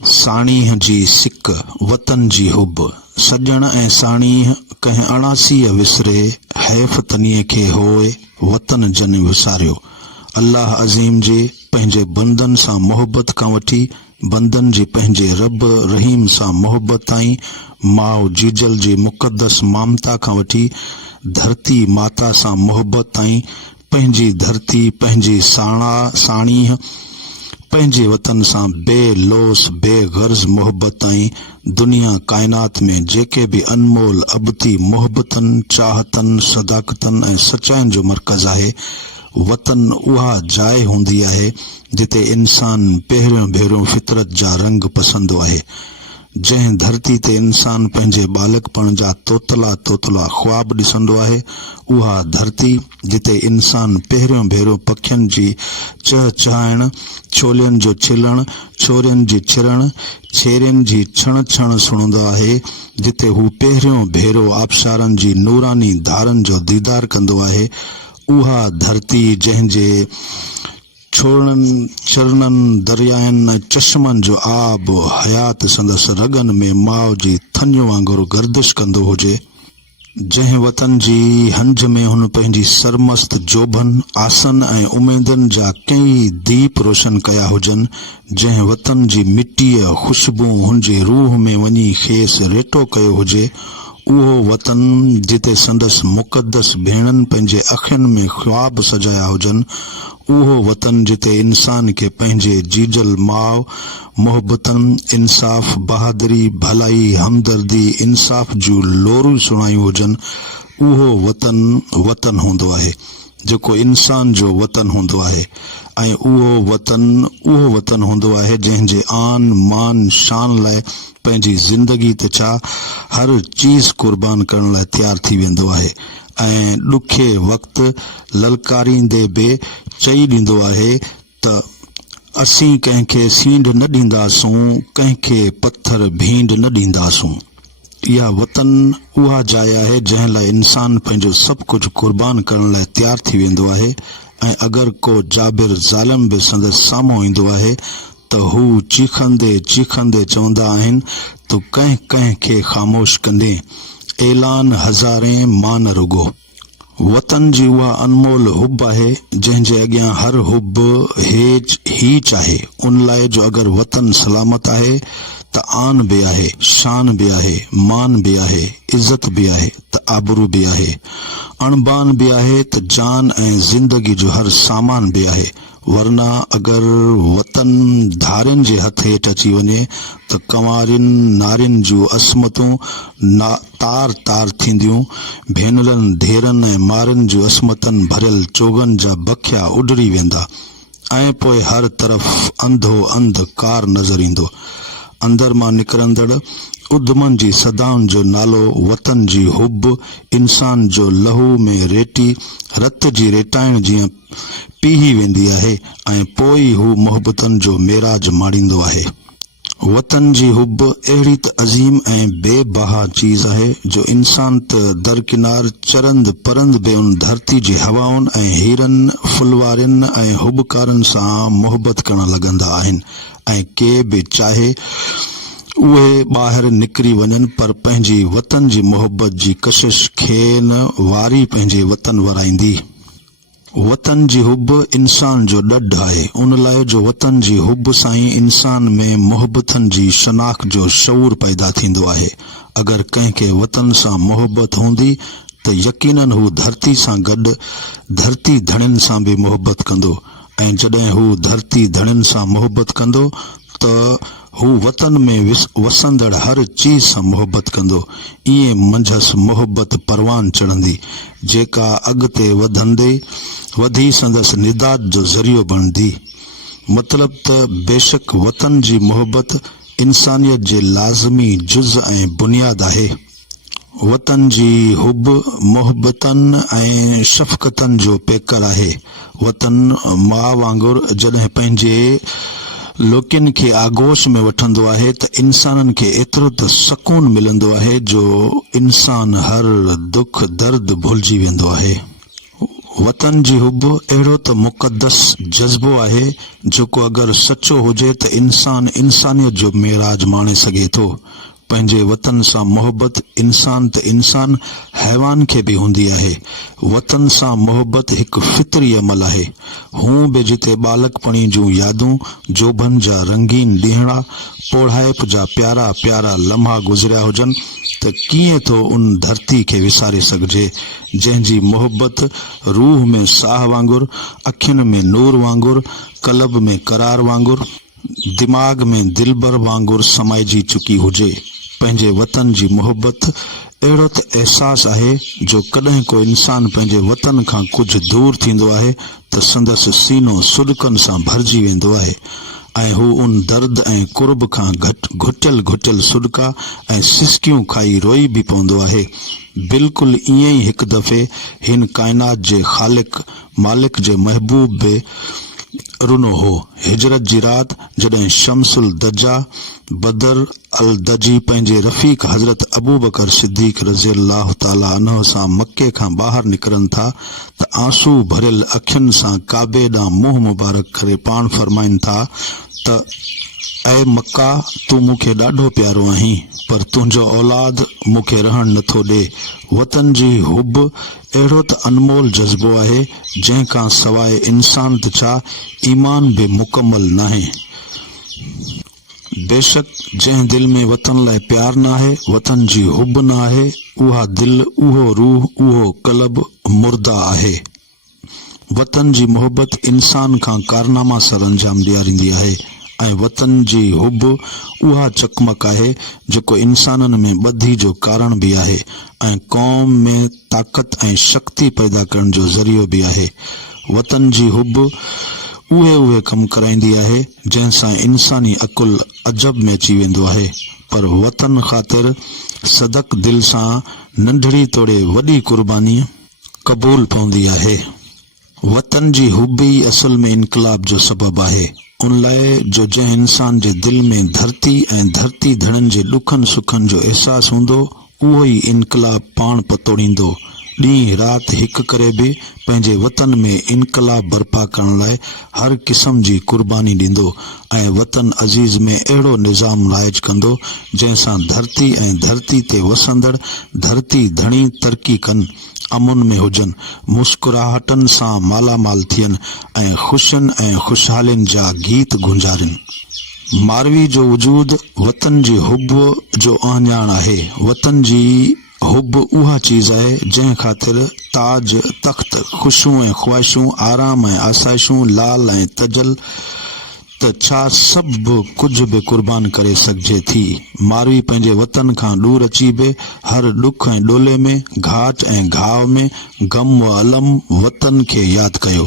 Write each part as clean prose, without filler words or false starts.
साणीह जी सिक वतन जी हुब सजण ऐं साणीह कंहिं अणासीअ विसरे हैफ़ तनीअ खे होए वतन जन विसारियो। अल्लाह अज़ीम जे पंहिंजे बंदन सां मोहबत खां वठी बंदन जे पंहिंजे रब रहीम सां मोहबत ताईं, माउ जीजल जे मुक़दस ममता खां वठी धरती माता सां मोहबत ताईं, पंहिंजी धरती पंहिंजी साणीह पंहिंजे वतन सां बेलोस बेगर्ज़ मोहबत ताईं, दुनिया काइनात में जेके भी अनमोल अबती मोहबतन चाहतन सदाकतन ऐं सचाइन जो मरकज़ आहे, वतन उहा जाइ हूंदी आहे जिते इंसान पहिरियों भेरो फितरत जा रंग पसंदो आहे। जंहिं धरती ते इंसान पंहिंजे बालकपण जा तोतला तोतला ख्वाब ॾिसंदो आहे, उहा धरती जिते इंसान पहिरियों भेरो पखियुनि जी चहचहाइण, छोलियुनि जो छिलण, छोरियुनि जी छिरण, छेरियुनि जी छण छण सुणंदो आहे, जिते हू पहिरियों भेरो आबशारनि जी नूरानी धारनि जो दीदार कंदो आहे, उहा धरती जंहिंजे छोड़नि चरणनि दरियानि ऐं चश्मनि जो आब हयात संदसि रगनि में माउ जी थञ वांगुरु गर्दिश कंदो हुजे, जंहिं वतन जी हंज में हुन पंहिंजी सरमस्त जोबन आसन ऐं उमेदनि जा कई दीप रोशन कया हुजनि, जंहिं वतन जी मिटीअ खुशबू हुनजे रूह में वञी खेसि रेटो कयो हुजे, उहो वतन जिते संदसि मुक़दस भेणनि पंहिंजे अखियुनि में ख्वाब सजाया हुजनि, उहो वतन जिते इंसान खे पंहिंजे जीजल माउ मोहबतन इंसाफ़ बहादुरी भलाई हमदर्दी इंसाफ़ जूं लोरूं सुणायूं हुजनि, उहो वतन वतन हूंदो आहे जेको इंसान जो वतन हूंदो आहे। ऐं उहो वतन हूंदो आहे जंहिंजे आन मान शान लाइ पंहिंजी ज़िंदगी त छा हर चीज़ कुर्बान करण लाइ तयारु थी वेंदो आहे ऐं ॾुखे वक़्तु ललकारींदे बि चई ॾींदो आहे त असीं कंहिंखे सींड न ॾींदासूं, कंहिंखे पत्थर भींड न ॾींदासूं। इहा वतन उहा जाइ आहे जंहिं लाइ इंसान पंहिंजो सभु कुझु कुर्बान करण लाइ तयारु थी वेंदो आहे ऐं अगरि को जाबिर ज़ालिम बि संदसि साम्हूं ईंदो आहे त हू चीखंदे चीखंदे चवंदा आहिनि तो कंहिं खे ख़ामोश कंदे ऐलान हज़ारे मान रुगो। वतन जी उहा अनमोल हुब आहे जंहिंजे अॻियां हर हुब हेज हीच आहे, उन लाइ जो अगरि वतन सलामत आहे त आन बि आहे, शान बि आहे, मान बि आहे, इज़त बि आहे त आबरू बि आहे, अणबान बि आहे त जान ऐं ज़िंदगी जो हर सामान बि आहे। वरना अगरि वतन धारियुनि जे हथ हेठि अची वञे त कंवारियुनि नारियुनि जूं असमतूं तार तार थींदियूं, भेनरनि धेरनि ऐं मारियुनि जूं असमतनि भरियल चोगनि जा बखिया उडरी वेंदा ऐं पोइ हर तरफ़ अंधो अंधकार नज़र ईंदो। अंदर मां निकिरंदड़ उद्दमनि जी सदाउनि जो नालो वतन जी हुब इंसान जो लहू में रेटी रत जी रेटाइण जीअं पीही वेंदी आहे ऐं पोइ हू मोहबतनि जो मेराज माणींदो आहे। वतन जी हुब अहिड़ी त अज़ीम ऐं बेबहा चीज़ आहे जो इंसान त दरकिनार चरंद परंद बि उन धरती जी हवाउनि ऐं हीरनि फुलवारियुनि ऐं हुबकारनि सां मोहबत करण लॻंदा आहिनि ऐं के बि चाहे उहे ॿाहिरि निकिरी वञनि पर पंहिंजी वतन जी मोहबत जी कशिश खे न वारी पंहिंजे वतन वराईंदी। वतन जी हुब इंसान जो ॾढ आहे, उन लाइ जो वतन जी हुब सां ई इंसान में मोहबतनि जी शनाख़ जो शऊर पैदा थींदो आहे। अगरि कंहिंखे वतन सां मोहबत हूंदी त यकीनन हू धरती सां गॾु धरती धणियुनि सां बि मोहबत कंदो ऐं जॾहिं हू धरती धणियुनि सां मोहबत कंदो त हू वतन में वसंदड़ हर चीज़ सां मोहबत कंदो। ईअं मंझसि मोहबत परवान चढ़ंदी जेका अॻिते वधी संदसि निदाद जो ज़रियो बणंदी। मतिलब त बेशक वतन जी मोहबत इंसानियत जे लाज़मी जुज़ ऐं बुनियाद आहे। वतन जी हुब मोहबतन ऐं शफ़क़तन जो पेकर आहे। वतन मां वांगुरु जॾहिं पंहिंजे लोकिन खे आगोश में वठंदो आहे त इंसाननि खे एतिरो त सकून मिलंदो आहे जो इंसान हर दुख दर्द भुलिजी वेंदो आहे। वतन जी हुब अहिड़ो त मुक़दस जज़्बो आहे जेको अगरि सचो हुजे त इंसान इंसानियत जो मेराज माणे सघे थो। पंहिंजे वतन सां मोहबत इंसान त इंसान हैवान खे बि हूंदी आहे। वतन सां मोहबत हिकु फितरी अमल आहे। हूं बि जिते बालकपणी जूं यादूं, जोबन जा रंगीन ॾींहड़ा, पोढ़ाइप जा प्यारा प्यारा लम्हा गुज़रिया हुजनि, त कीअं थो उन धरती खे विसारे सघिजे जंहिंजी मोहबत रूह में साह वांगुरु, अखियुनि में नूर वांगुरु, कलब में करार वांगुरु, दिमाग़ में दिलबर वांगुरु समाइजी चुकी हुजे। पंहिंजे वतन जी मोहबत अहिड़ो त अहसासु आहे जो कॾहिं को इंसान पंहिंजे वतन खां कुझु दूर थींदो आहे त संदसि सीनो सुॾकनि सां भरिजी वेंदो आहे ऐं हू उन दर्द ऐं कुर्ब खां घुटियल घुटियल सुॾका ऐं सिसकियूं खाई रोई बि पवंदो आहे। बिल्कुलु ईअं ई हिकु दफ़े हिन काइनात जे ख़ालिक मालिक जे महबूब बि रुनो हो। हिजरत जी रात जॾहिं शमसुल दज्जा बदर अल दजी पंहिंजे रफ़ीक हज़रत अबू बकर सिद्दीक़ रज़ी अल्लाह ताला अन्हु सां मके खां ॿाहिरि निकिरनि था त आंसू भरियल अखियुनि सां काबे ॾांहुं मुंहुं मुबारक करे पाण फरमाइनि था त ऐ मक्का, तूं मूंखे ॾाढो प्यारो आहीं, पर तुंहिंजो औलाद मूंखे रहण नथो ॾे। वतन जी हुब अहिड़ो त अनमोल जज़्बो आहे जंहिंखां सवाइ इंसान त छा ईमान बि मुकमल नाहे। बेशक जंहिं दिल में वतन लाइ प्यार न आहे, वतन जी हुब न आहे, उहा दिल, उहो रूह, उहो कलब मुर्दा आहे। वतन जी मोहबत इंसान खां कारनामा सर अंजाम ॾियारींदी आहे ऐं वतन जी हुब उहा चकमक आहे जेको इंसाननि में ॿधी जो कारण बि आहे ऐं क़ौम में ताक़त ऐं शक्ति पैदा करण जो ज़रियो बि आहे। वतन जी हुब उहे कम कराईंदी आहे जंहिंसां इंसानी अकुल अजब में अची वेंदो आहे, पर वतन ख़ातिर सदक दिल सां नंढड़ी तोड़े वॾी कुर्बानी क़बूल पवंदी आहे। वतन जी हुब ई असल में इनकलाब जो सबब आहे, उन लाइ जो जंहिं इंसान जे दिल में धरती ऐं धरती धड़नि जे ॾुखनि सुखनि जो अहसासु हूंदो, उहो ई इनकलाब पाण पतोड़ींदो। ॾींहुं राति हिकु करे बि पंहिंजे वतन में इनकलाब बर्पा करण लाइ हर क़िस्म जी कुर्बानी ॾींदो ऐं वतन अज़ीज़ में अहिड़ो निज़ाम राइज कंदो जंहिंसां धरती ऐं धरती ते वसंदड़ धरती धणी तरक़ी कनि, अमुन में हुजनि, मुस्कुराहटनि सां मालामाल थियनि ऐं ख़ुशियुनि ऐं ख़ुशहालियुनि जा गीत गुंजारिनि। मारवी जो वजूद वतन जी हुब जो अहञाण आहे। वतन जी हुब उहा चीज़ आहे जंहिं ख़ातिर ताज, तख़्त, ख़ुशियूं ऐं ख़्वाहिशूं, आराम ऐं आसाइशूं, लाल ऐं तजल, त छा सभु कुझु बि कुर्बान करे सघिजे थी। मारवी पंहिंजे वतन खां दूर अची बि हर ॾुख ऐं ॾोले में, घाट ऐं घाव में, गम व अलम वतन खे यादि कयो।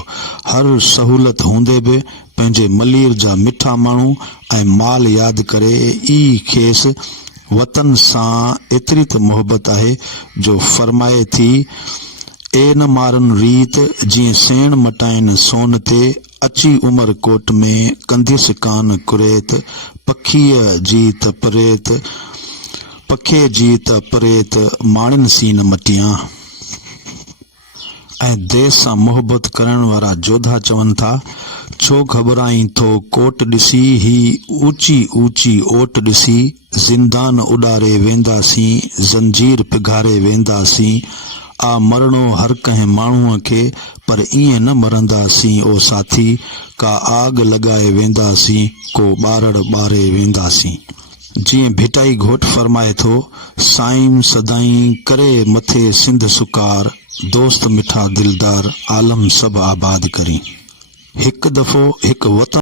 हर सहूलत हूंदे बि पंहिंजे मलीर जा मिठा माण्हू ऐं माल यादि करे ई खेसि वतन सां एतिरी त मोहबत आहे जो फरमाए थी, ए न मारन रीत जीअं सेण मटाइनि सोन ते, अची उमर कोट में कंधियसि कान कुरेत, पखीअ जी त परेत माणिन सीन मटियां। ऐं देश सां मोहबत करण वारा जोधा चवनि था, छो घबराई थो कोट ॾिसी, ही ऊची ऊची ओट ॾिसी, ज़िंदान उॾारे वेंदासीं, ज़ंजीर पिघारे वेंदासीं, आ मरणो हर कंहिं माण्हूअ खे, पर ईअं न मरंदासीं ओ साथी, का आग लॻाए वेंदासीं, को ॿारड़ ॿारे वेंदासीं। जीअं भिटाई घोट फरमाए थो, साईं सदाईं करे मथे सिंध सुकार, दोस्त मिठा दिलदार, आलम सभु आबाद करी। हिकु दफ़ो हिकु वतन